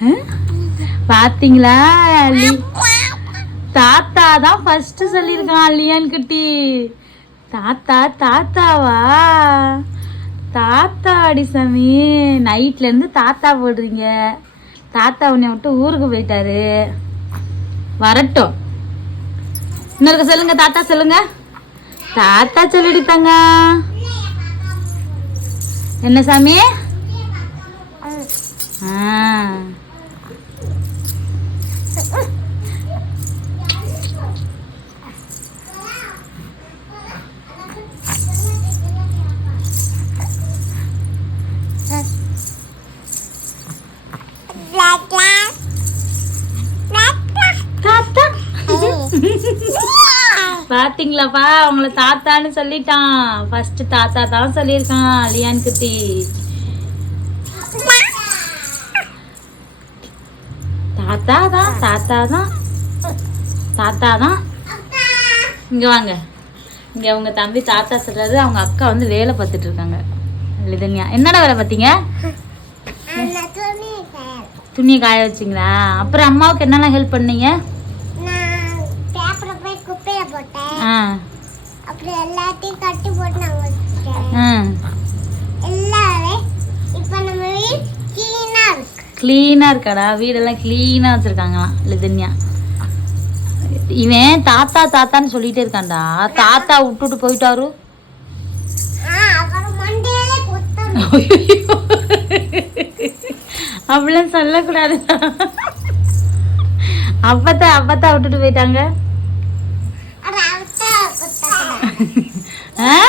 அஹ்? பாத்தீங்களா தாத்தா தான் ஃபர்ஸ்ட் சொல்லியிருக்கான் லியான் குட்டி. தாத்தா தாத்தாவா? தாத்தா அடி சாமி நைட்லேருந்து தாத்தா போடுறீங்க. தாத்தா உன்னை விட்டு ஊருக்கு போயிட்டாரு. வரட்டும். இன்னொருக்க சொல்லுங்க தாத்தா சொல்லுங்க. தாத்தா சொல்லிடுத்தாங்க என்ன சாமி ஆ தாத்தா பாத்தீங்களாப்பா? அவங்கள தாத்தான்னு சொல்லிட்டான். ஃபர்ஸ்ட் தாத்தா தான் சொல்லியிருக்கான் லியான் குட்டி. தாத்தா தான் தாத்தா தான். தாத்தா தான். இங்க வாங்க. இங்க உங்க தம்பி தாத்தா சொல்கிறது அவங்க அக்கா வந்து வேலை பார்த்துட்டு இருக்காங்க. லிதன்யா என்னடா வேலை பார்த்தீங்க? துணியை காய வச்சிங்களா? அப்புறம் அம்மாவுக்கு என்னென்ன ஹெல்ப் பண்ணீங்க? அப்புறம் எல்லாத்தையும் கட்டி போட்டு நான் வச்சுட்டேன் எல்லாமே இப்போ நம்ம வீடு கிளீனா இருக்கு. க்ளீனாக இருக்காடா. வீடெல்லாம் க்ளீனாக வச்சுருக்காங்களாம் லிதன்யா. இவன் தாத்தா தாத்தான்னு சொல்லிட்டே இருக்கான்டா. தாத்தா விட்டுட்டு போயிட்டாரு. அப்படிலாம் சொல்லக்கூடாது அப்பத்தா அப்பத்தா விட்டுட்டு போயிட்டாங்க. Hah?